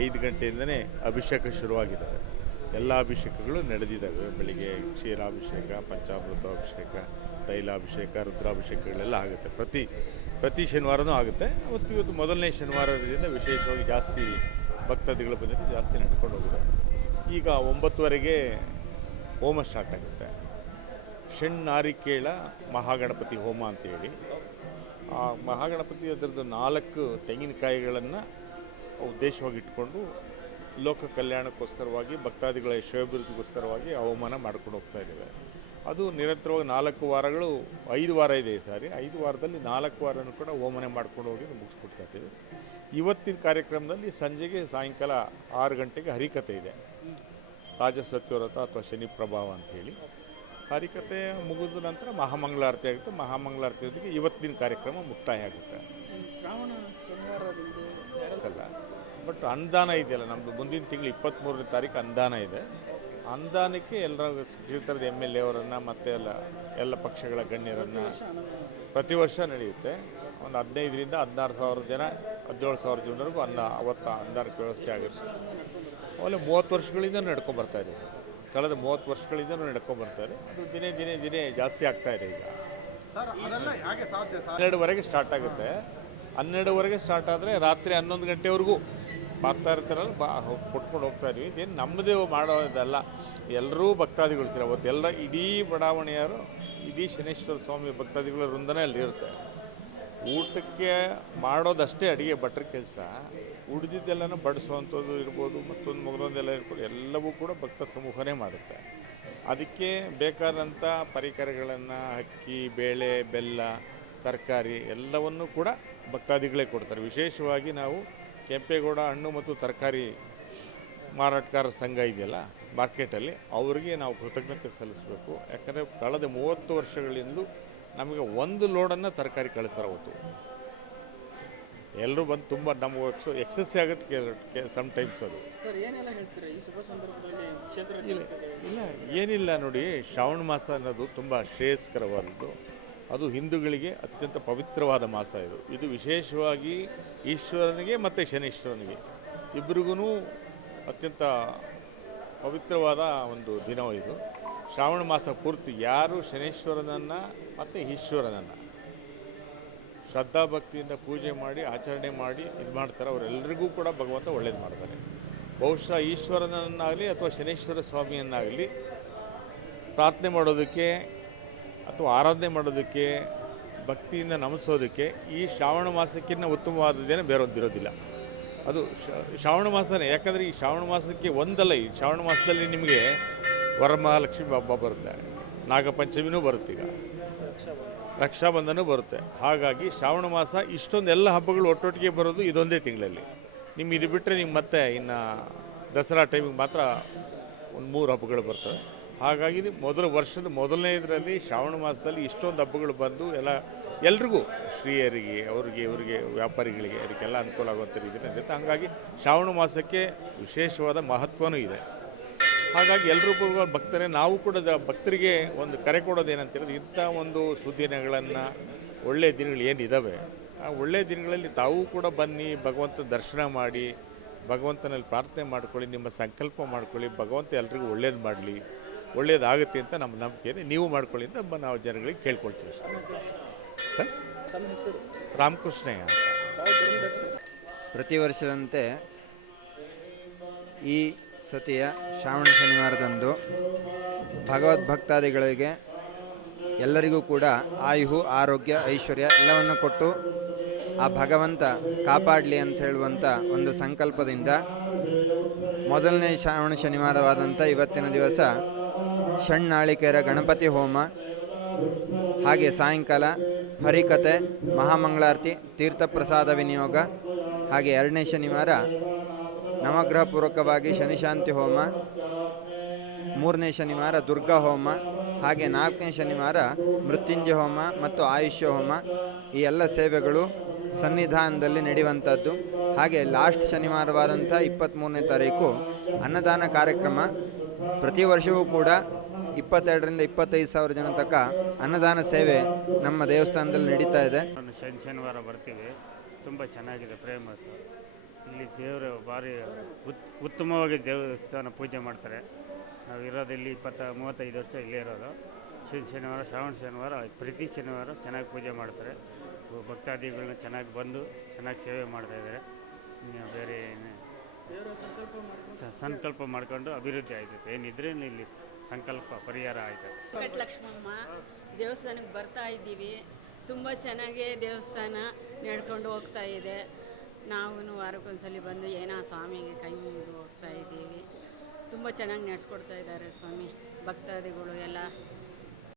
5 ಗಂಟೆಯಿಂದನೇ ಅಭಿಷೇಕ ಶುರುವಾಗಿದ್ದಾವೆ. ಎಲ್ಲ ಅಭಿಷೇಕಗಳು ನಡೆದಿದ್ದಾವೆ. ಬೆಳಿಗ್ಗೆ ಕ್ಷೀರಾಭಿಷೇಕ, ಪಂಚಾಮೃತಾಭಿಷೇಕ, ತೈಲಾಭಿಷೇಕ, ರುದ್ರಾಭಿಷೇಕಗಳೆಲ್ಲ ಆಗುತ್ತೆ. ಪ್ರತಿ ಶನಿವಾರನೂ ಆಗುತ್ತೆ. ಇವತ್ತು ಮೊದಲನೇ ಶನಿವಾರದಿಂದ ವಿಶೇಷವಾಗಿ ಜಾಸ್ತಿ ಭಕ್ತಾದಿಗಳು ಬಂದರೆ ಜಾಸ್ತಿ ನಡ್ಕೊಂಡು ಹೋಗಿದೆ. ಈಗ 9:30ಗೆ ಹೋಮ ಸ್ಟಾರ್ಟ್ ಆಗುತ್ತೆ. ಷಣ್ನಾರಿಕೇಳ ಮಹಾಗಣಪತಿ ಹೋಮ ಅಂತೇಳಿ, ಆ ಮಹಾಗಣಪತಿ ಅದರದ್ದು 4 ತೆಂಗಿನಕಾಯಿಗಳನ್ನು ಉದ್ದೇಶವಾಗಿ ಇಟ್ಕೊಂಡು ಲೋಕ ಕಲ್ಯಾಣಕ್ಕೋಸ್ಕರವಾಗಿ ಭಕ್ತಾದಿಗಳ ಶ್ರೇಯೋಭಿವೃದ್ಧಿಗೋಸ್ಕರವಾಗಿ ಅವಮಾನ ಮಾಡ್ಕೊಂಡು ಹೋಗ್ತಾ ಇದ್ದೇವೆ. ಅದು ನಿರಂತರವಾಗಿ 4 ವಾರಗಳು, 5 ವಾರ ಇದೆ ಈ ಸಾರಿ. 5 ವಾರದಲ್ಲಿ 4 ವಾರನೂ ಕೂಡ ಹೋಮನೆ ಮಾಡ್ಕೊಂಡು ಹೋಗಿ ಮುಗಿಸ್ಕೊಡ್ತಾ ಇದ್ದೀವಿ. ಇವತ್ತಿನ ಕಾರ್ಯಕ್ರಮದಲ್ಲಿ ಸಂಜೆಗೆ ಸಾಯಂಕಾಲ 6 ಗಂಟೆಗೆ ಹರಿಕತೆ ಇದೆ. ರಾಜಸತ್ಯವ್ರತ ಅಥವಾ ಶನಿ ಪ್ರಭಾವ ಅಂಥೇಳಿ ಹರಿಕತೆ ಮುಗಿದ ನಂತರ ಮಹಾಮಂಗಳಾರತಿ ಆಗುತ್ತೆ. ಮಹಾಮಂಗಳಾರತಿಯೊಂದಿಗೆ ಇವತ್ತಿನ ಕಾರ್ಯಕ್ರಮ ಮುಕ್ತಾಯ ಆಗುತ್ತೆ. ಶ್ರಾವಣ ಅಲ್ಲ, ಬಟ್ ಅನುದಾನ ಇದೆಯಲ್ಲ ನಮ್ಮದು, ಮುಂದಿನ ತಿಂಗಳು 23ನೇ ತಾರೀಕು ಅನುದಾನ ಇದೆ. ಅನುದಾನಕ್ಕೆ ಎಲ್ಲರ ಕ್ಷೇತ್ರದ MLA ಅವರನ್ನು ಮತ್ತು ಎಲ್ಲ ಪಕ್ಷಗಳ ಗಣ್ಯರನ್ನು ಪ್ರತಿ ವರ್ಷ ನಡೆಯುತ್ತೆ. ಒಂದು 15ರಿಂದ 16,000 ಜನ, 17,000 ಜನರಿಗೂ ಅವತ್ತು ಅನುದಾನಕ್ಕೆ ವ್ಯವಸ್ಥೆ ಆಗುತ್ತೆ. ಆಮೇಲೆ 30 ವರ್ಷಗಳಿಂದ ನಡ್ಕೊಂಡ್ಬರ್ತಾ ಇದೆ ಸರ್. ಕಳೆದ 30 ವರ್ಷಗಳಿಂದ ನಡ್ಕೊಂಡ್ಬರ್ತಾರೆ. ಅದು ದಿನೇ ಜಾಸ್ತಿ ಆಗ್ತಾ ಇದೆ. ಈಗ 12ವರೆಗೆ ಸ್ಟಾರ್ಟ್ ಆಗುತ್ತೆ. 12ವರೆಗೆ ಸ್ಟಾರ್ಟ್ ಆದರೆ ರಾತ್ರಿ 11 ಗಂಟೆವರೆಗೂ ಬರ್ತಾ ಇರ್ತಾರಲ್ಲ, ಕೊಟ್ಕೊಂಡು ಹೋಗ್ತಾ ಇದೀವಿ. ಇದೇನು ನಮ್ಮದೇ ಮಾಡೋದಲ್ಲ, ಎಲ್ಲರೂ ಭಕ್ತಾದಿಗಳು ಸರ್. ಅವತ್ತು ಎಲ್ಲ ಇಡೀ ಬಡಾವಣೆಯರು, ಇಡೀ ಶನೇಶ್ವರ ಸ್ವಾಮಿ ಭಕ್ತಾದಿಗಳ ವೃಂದನೇ ಅಲ್ಲಿ ಇರುತ್ತೆ. ಊಟಕ್ಕೆ ಮಾಡೋದಷ್ಟೇ ಅಡುಗೆ ಭಟ್ರ ಕೆಲಸ. ಉಳಿದಿದ್ದೆಲ್ಲನೂ ಬಡಿಸುವಂಥದ್ದು ಇರ್ಬೋದು, ಮತ್ತೊಂದೆಲ್ಲ ಇರ್ಬೋದು, ಎಲ್ಲವೂ ಕೂಡ ಭಕ್ತ ಸಮೂಹನೇ ಮಾಡುತ್ತೆ. ಅದಕ್ಕೆ ಬೇಕಾದಂಥ ಪರಿಕರಗಳನ್ನು ಅಕ್ಕಿ, ಬೇಳೆ, ಬೆಲ್ಲ, ತರಕಾರಿ ಎಲ್ಲವನ್ನೂ ಕೂಡ ಭಕ್ತಾದಿಗಳೇ ಕೊಡ್ತಾರೆ. ವಿಶೇಷವಾಗಿ ನಾವು ಕೆಂಪೇಗೌಡ ಹಣ್ಣು ಮತ್ತು ತರಕಾರಿ ಮಾರಾಟಗಾರರ ಸಂಘ ಇದೆಯಲ್ಲ ಮಾರ್ಕೆಟಲ್ಲಿ, ಅವರಿಗೆ ನಾವು ಕೃತಜ್ಞತೆ ಸಲ್ಲಿಸಬೇಕು. ಯಾಕಂದರೆ ಕಳೆದ 30 ವರ್ಷಗಳಿಂದ ನಮಗೆ 1 ಲೋಡನ್ನು ತರಕಾರಿ ಕಳಿಸ್ತಾರೆ. ಅವತ್ತು ಎಲ್ಲರೂ ಬಂದು ತುಂಬ ನಮಗೆ ಎಕ್ಸಸ್ ಆಗುತ್ತೆ ಸಮ್ಟೈಮ್ಸ್. ಅದು ಇಲ್ಲ ಏನಿಲ್ಲ ನೋಡಿ, ಶ್ರಾವಣ ಮಾಸ ಅನ್ನೋದು ತುಂಬ ಶ್ರೇಯಸ್ಕರವಾದದ್ದು. ಅದು ಹಿಂದೂಗಳಿಗೆ ಅತ್ಯಂತ ಪವಿತ್ರವಾದ ಮಾಸ ಇದು ವಿಶೇಷವಾಗಿ ಈಶ್ವರನಿಗೆ ಮತ್ತು ಶನೀಶ್ವರನಿಗೆ ಇಬ್ಬರಿಗೂ ಅತ್ಯಂತ ಪವಿತ್ರವಾದ ಒಂದು ದಿನ ಇದು. ಶ್ರಾವಣ ಮಾಸ ಪೂರ್ತಿ ಯಾರು ಶನೇಶ್ವರನನ್ನು ಮತ್ತು ಈಶ್ವರನನ್ನು ಶ್ರದ್ಧಾಭಕ್ತಿಯಿಂದ ಪೂಜೆ ಮಾಡಿ ಆಚರಣೆ ಮಾಡಿ ಇದು ಮಾಡ್ತಾರೆ, ಅವರೆಲ್ಲರಿಗೂ ಕೂಡ ಭಗವಂತ ಒಳ್ಳೇದು ಮಾಡ್ತಾರೆ. ಬಹುಶಃ ಈಶ್ವರನನ್ನಾಗಲಿ ಅಥವಾ ಶನೇಶ್ವರ ಸ್ವಾಮಿಯನ್ನಾಗಲಿ ಪ್ರಾರ್ಥನೆ ಮಾಡೋದಕ್ಕೆ ಅಥವಾ ಆರಾಧನೆ ಮಾಡೋದಕ್ಕೆ, ಭಕ್ತಿಯಿಂದ ನಮಿಸೋದಕ್ಕೆ ಈ ಶ್ರಾವಣ ಮಾಸಕ್ಕಿಂತ ಉತ್ತಮವಾದದ್ದೇನೆ ಬೇರೊಂದಿರೋದಿಲ್ಲ. ಅದು ಶ್ರಾವಣ ಮಾಸನೇ. ಯಾಕಂದರೆ ಈ ಶ್ರಾವಣ ಮಾಸಕ್ಕೆ ಒಂದಲ್ಲ, ಈ ಶ್ರಾವಣ ಮಾಸದಲ್ಲಿ ನಿಮಗೆ ವರಮಹಾಲಕ್ಷ್ಮಿ ಹಬ್ಬ ಬರುತ್ತೆ, ನಾಗಪಂಚಮಿನೂ ಬರುತ್ತೆ, ಈಗ ರಕ್ಷಾಬಂಧನೂ ಬರುತ್ತೆ. ಹಾಗಾಗಿ ಶ್ರಾವಣ ಮಾಸ ಇಷ್ಟೊಂದೆಲ್ಲ ಹಬ್ಬಗಳು ಒಟ್ಟೊಟ್ಟಿಗೆ ಬರೋದು ಇದೊಂದೇ ತಿಂಗಳಲ್ಲಿ. ನಿಮ್ಗೆ ಇದು ಬಿಟ್ಟರೆ ನಿಮ್ಗೆ ಮತ್ತೆ ಇನ್ನು ದಸರಾ ಟೈಮಿಗೆ ಮಾತ್ರ ಒಂದು 3 ಹಬ್ಬಗಳು ಬರ್ತವೆ. ಹಾಗಾಗಿ ವರ್ಷದ ಮೊದಲನೇ ಇದರಲ್ಲಿ ಶ್ರಾವಣ ಮಾಸದಲ್ಲಿ ಇಷ್ಟೊಂದು ಹಬ್ಬಗಳು ಬಂದು ಎಲ್ರಿಗೂ ಶ್ರೀಯರಿಗೆ, ಇವರಿಗೆ ವ್ಯಾಪಾರಿಗಳಿಗೆ ಅದಕ್ಕೆಲ್ಲ ಅನುಕೂಲ ಆಗುವಂಥ ರೀತಿ ನಡೆಯುತ್ತೆ. ಹಾಗಾಗಿ ಶ್ರಾವಣ ಮಾಸಕ್ಕೆ ವಿಶೇಷವಾದ ಮಹತ್ವವೂ ಇದೆ. ಹಾಗಾಗಿ ಎಲ್ಲರೂ ಕೂಡ ಭಕ್ತರೇ, ನಾವು ಕೂಡ ಭಕ್ತರಿಗೆ ಒಂದು ಕರೆ ಕೊಡೋದೇನಂತೇಳಿದ್ರೆ, ಇಂಥ ಒಂದು ಸುದ್ದಿನಗಳನ್ನು ಒಳ್ಳೆಯ ದಿನಗಳು ಏನಿದ್ದಾವೆ ಆ ಒಳ್ಳೆಯ ದಿನಗಳಲ್ಲಿ ತಾವೂ ಕೂಡ ಬನ್ನಿ, ಭಗವಂತ ದರ್ಶನ ಮಾಡಿ, ಭಗವಂತನಲ್ಲಿ ಪ್ರಾರ್ಥನೆ ಮಾಡ್ಕೊಳ್ಳಿ, ನಿಮ್ಮ ಸಂಕಲ್ಪ ಮಾಡ್ಕೊಳ್ಳಿ, ಭಗವಂತ ಎಲ್ರಿಗೂ ಒಳ್ಳೇದು ಮಾಡಲಿ, ಒಳ್ಳೆಯದಾಗುತ್ತೆ ಅಂತ ನಮ್ಮ ನಂಬಿಕೆ ಇದೆ. ನೀವು ಮಾಡ್ಕೊಳ್ಳಿ ಅಂತ ನಾವು ಜನಗಳಿಗೆ ಕೇಳ್ಕೊಳ್ತೀವಿ ಸರ್. ರಾಮಕೃಷ್ಣಯ್ಯ. ಪ್ರತಿ ವರ್ಷದಂತೆ ಈ ಸತಿಯ ಶ್ರಾವಣ ಶನಿವಾರದಂದು ಭಗವದ್ಭಕ್ತಾದಿಗಳಿಗೆ ಎಲ್ಲರಿಗೂ ಕೂಡ ಆಯು, ಆರೋಗ್ಯ, ಐಶ್ವರ್ಯ ಎಲ್ಲವನ್ನು ಕೊಟ್ಟು ಆ ಭಗವಂತ ಕಾಪಾಡಲಿ ಅಂತ ಹೇಳುವಂಥ ಒಂದು ಸಂಕಲ್ಪದಿಂದ ಮೊದಲನೇ ಶ್ರಾವಣ ಶನಿವಾರವಾದಂಥ ಇವತ್ತಿನ ದಿವಸ ಷಣ್ನಾಳಿಕೇರ ಗಣಪತಿ ಹೋಮ, ಹಾಗೆ ಸಾಯಂಕಾಲ ಹರಿಕತೆ, ಮಹಾಮಂಗಳಾರತಿ, ತೀರ್ಥಪ್ರಸಾದ ವಿನಿಯೋಗ, ಹಾಗೆ 2ನೇ ಶನಿವಾರ ನವಗ್ರಹ ಪೂರ್ವಕವಾಗಿ ಶನಿಶಾಂತಿ ಹೋಮ, 3ನೇ ಶನಿವಾರ ದುರ್ಗಾ ಹೋಮ, ಹಾಗೆ 4ನೇ ಶನಿವಾರ ಮೃತ್ಯುಂಜಯ ಹೋಮ ಮತ್ತು ಆಯುಷ್ಯ ಹೋಮ. ಈ ಎಲ್ಲ ಸೇವೆಗಳು ಸನ್ನಿಧಾನದಲ್ಲಿ ನಡೆಯುವಂಥದ್ದು. ಹಾಗೆ ಲಾಸ್ಟ್ ಶನಿವಾರವಾದಂಥ 23ನೇ ತಾರೀಕು ಅನ್ನದಾನ ಕಾರ್ಯಕ್ರಮ. ಪ್ರತಿ ವರ್ಷವೂ ಕೂಡ 22ರಿಂದ 25,000 ಜನ ತನಕ ಅನ್ನದಾನ ಸೇವೆ ನಮ್ಮ ದೇವಸ್ಥಾನದಲ್ಲಿ ನಡೀತಾ ಇದೆ. ಶನಿವಾರ ಬರ್ತೀವಿ, ತುಂಬ ಚೆನ್ನಾಗಿದೆ. ಫೇಮಸ್ ಇಲ್ಲಿ ದೇವರು ಭಾರಿ ಉತ್ತಮವಾಗಿ ದೇವಸ್ಥಾನ ಪೂಜೆ ಮಾಡ್ತಾರೆ. ನಾವು ಇರೋದು ಇಲ್ಲಿ 35 ವರ್ಷ ಇಲ್ಲೇ ಇರೋದು. ಶನಿವಾರ ಶ್ರಾವಣ ಶನಿವಾರ ಪ್ರತಿ ಶನಿವಾರ ಚೆನ್ನಾಗಿ ಪೂಜೆ ಮಾಡ್ತಾರೆ. ಭಕ್ತಾದಿಗಳನ್ನ ಚೆನ್ನಾಗಿ ಬಂದು ಚೆನ್ನಾಗಿ ಸೇವೆ ಮಾಡ್ತಾಯಿದ್ದಾರೆ. ಇನ್ನು ಬೇರೆ ಸಂಕಲ್ಪ ಮಾಡ್ಕೊಂಡು ಅಭಿವೃದ್ಧಿ ಆಯ್ತೈತೆ. ಏನಿದ್ರೆ ಇಲ್ಲಿ ಸಂಕಲ್ಪ ಪರಿಹಾರ ಆಯ್ತದೆ. ವೆಂಕಟಲಕ್ಷ್ಮಮ್ಮ ದೇವಸ್ಥಾನಕ್ಕೆ ಬರ್ತಾ ಇದ್ದೀವಿ. ತುಂಬ ಚೆನ್ನಾಗಿ ದೇವಸ್ಥಾನ ನಡ್ಕೊಂಡು ಹೋಗ್ತಾ ಇದೆ. ನಾವು ವಾರಕ್ಕೊಂದ್ಸಲಿ ಬಂದು ಏನೋ ಸ್ವಾಮಿಗೆ ಕೈ ಮುಗಿದು ಹೋಗ್ತಾ ಇದ್ದೀವಿ. ತುಂಬ ಚೆನ್ನಾಗಿ ನಡೆಸ್ಕೊಡ್ತಾ ಇದ್ದಾರೆ ಸ್ವಾಮಿ. ಭಕ್ತಾದಿಗಳು ಎಲ್ಲ